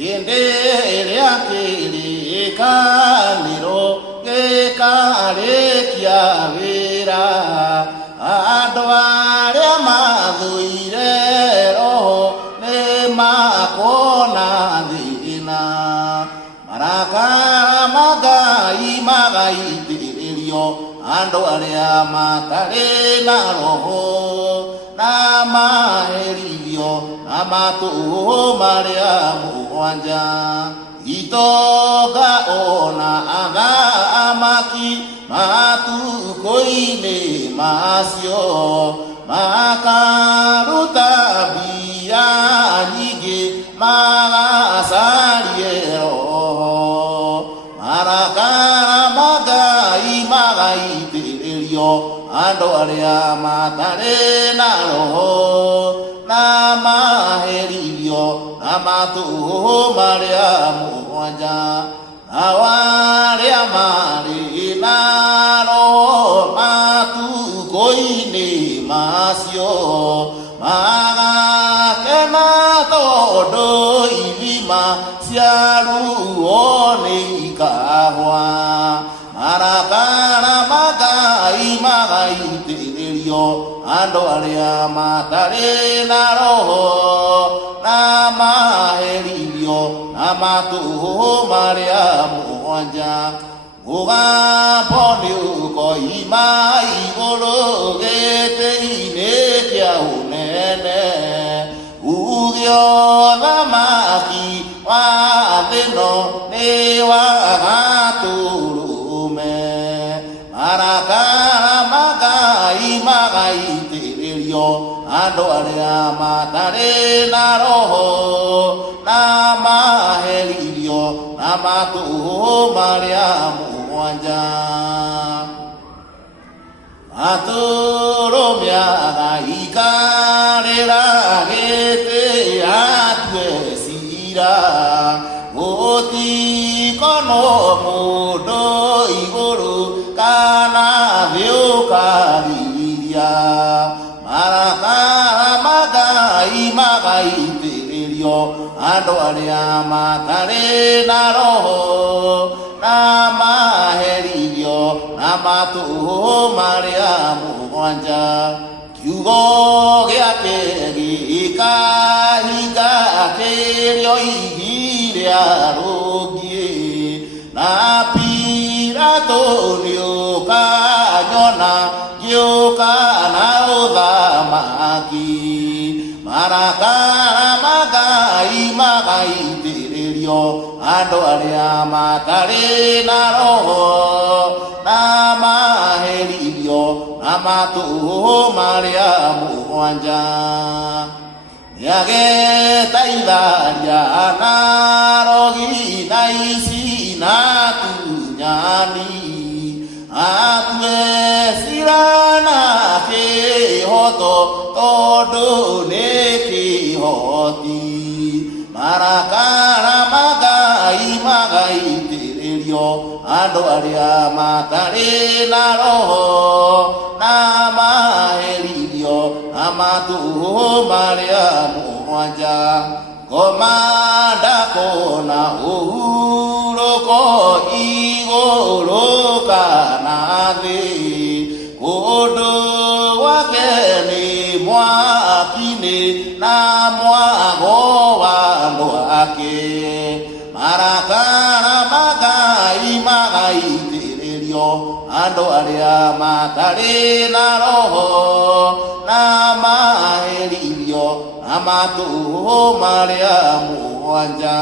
Yende yakiri kaniro ke kare kia vera adware maduire roho ne makona dina maraka magai tirio adware matare na roho na maherio na matu maria muanja itoga ona aga amaki matu koine masio makaruta bia nige magasariero marakara magai tirio ando aria matare na roho na maherio na matu maria muanja awaria mari na roho matu koine masio maga kena todo ilima siaru one kahwa marakara magai tirio ando aria matare na roho na maherio na matu maria muanja uga poni uko imai goro gete ine kia unene ugyo na maki wa deno ne wa gaturume marakara magai tirio ando aria matare na roho na maherio na matu maria muanja aturo miaga ikarera gete atue sira oti kono mudo iguru kana viukariria marakara magai tirio ando aria matare na roho na maherio na matu maria muanja kiugo giake gikahinga kerio igiria rogie na piratonio kanyona gioka na uthamaki marakara magai tirio ando aria matare na roho na maherio na matu maria muanja yage taidaria na rogi na isi na tunyani atue sirana ke hoto todo ne ke hoti marakara magai tirio ando aria matare na roho na maherio na matu maria muanja komanda kona uhuro ko igoro kanade kodo wake ni mwakine na mwago wando ake marakara magai tirio ando aria matare na roho na maherio na matu maria muanja